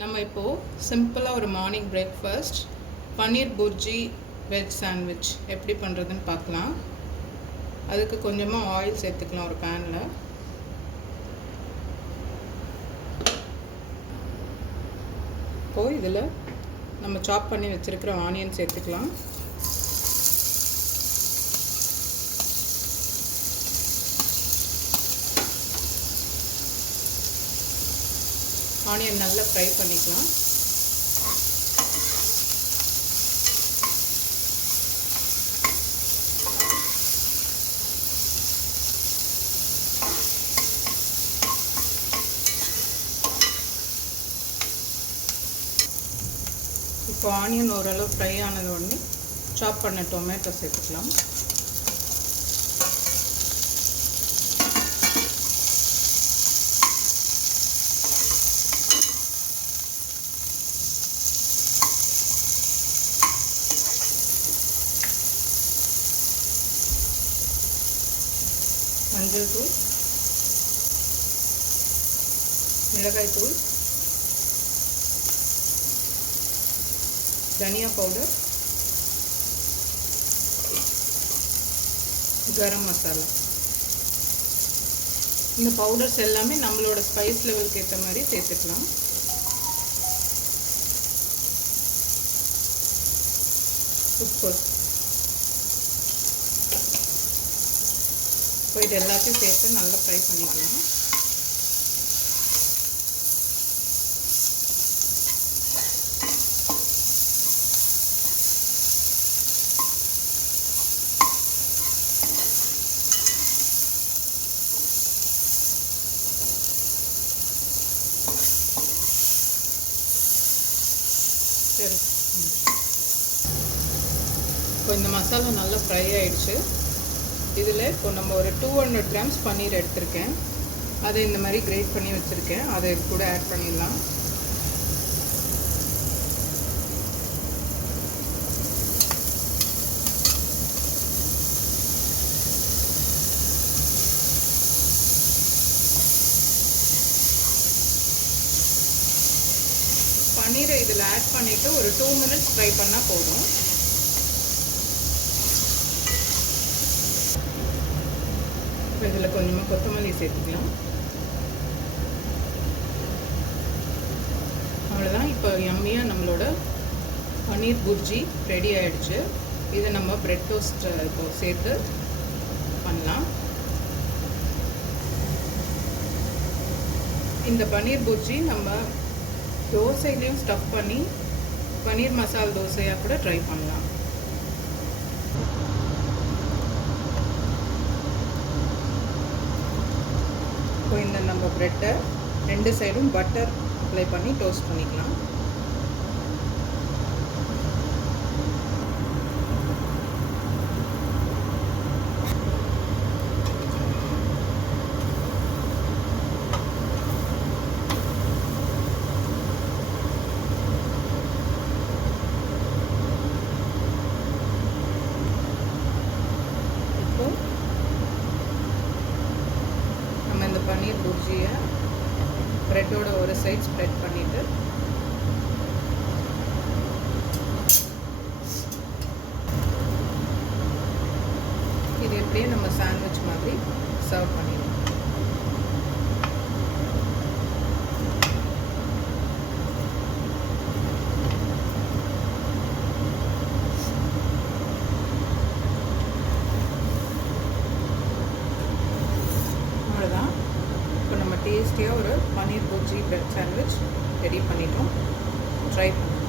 நம்ம இப்போது சிம்பிளாக ஒரு மார்னிங் பிரேக்ஃபாஸ்ட் பன்னீர் புர்ஜி வெஜ் சாண்ட்விச் எப்படி பண்ணுறதுன்னு பார்க்கலாம். அதுக்கு கொஞ்சமாக ஆயில் சேர்த்துக்கலாம் ஒரு பேனில். இப்போது இதில் நம்ம சாப் பண்ணி வச்சுருக்கிற ஆனியன் சேர்த்துக்கலாம். ஆனியன் நல்லா ஃப்ரை பண்ணிக்கலாம். இப்போ ஆனியன் ஓரளவு ஃப்ரை ஆனது உடனே சாப் பண்ண டொமேட்டோ சேர்த்துக்கலாம். மஞ்சள் தூள், மிளகாய் தூள், தனியா பவுடர், கரம் மசாலா. இந்த பவுடர்ஸ் எல்லாமே நம்மளோட ஸ்பைஸ் லெவலுக்கு ஏற்ற மாதிரி சேர்த்துக்கலாம். உப்பு. இப்போ இது எல்லாத்தையும் சேர்த்து நல்லா ஃப்ரை பண்ணிக்கலாம். சரி, இப்போ இந்த மசாலா நல்லா ஃப்ரை ஆகிடுச்சு. இதில் இப்போ நம்ம ஒரு 200 கிராம்ஸ் பன்னீர் எடுத்திருக்கேன். அதை இந்த மாதிரி கிரேட் பண்ணி வச்சுருக்கேன். அதை இது கூட ஆட் பண்ணிடலாம். பன்னீரை இதில் ஆட் பண்ணிவிட்டு ஒரு 2 மினிட்ஸ் ஃப்ரை பண்ணால் போதும். இப்போ இதில் கொஞ்சமாக கொத்தமல்லி சேர்த்துக்கலாம். அவ்வளோதான். இப்போ யம்மியாக நம்மளோட பன்னீர் புர்ஜி ரெடி ஆகிடுச்சு. இதை நம்ம பிரெட் டோஸ்ட் இப்போ சேர்த்து பண்ணலாம். இந்த பன்னீர் புர்ஜி நம்ம தோசையிலையும் ஸ்டஃப் பண்ணி பன்னீர் மசால் தோசையாக கூட ட்ரை பண்ணலாம். இப்போ இந்த நம்ம ப்ரெட்டை 2 சைடும் பட்டர் அப்ளை பண்ணி டோஸ்ட் பண்ணிக்கலாம். இந்த பன்னீர் புர்ஜியை ப்ரெட்டோட ஒரு சைட் ஸ்ப்ரெட் பண்ணிவிட்டு இது எப்படியே நம்ம சாண்ட்விச் மாதிரி சர்வ் பண்ணிடலாம். அவ்வளோதான். இப்போ நம்ம டேஸ்டியாக ஒரு பன்னீர் புர்ஜி பிரெட் சாண்ட்விச் ரெடி பண்ணிட்டோம். ட்ரை பண்ணுங்கள்.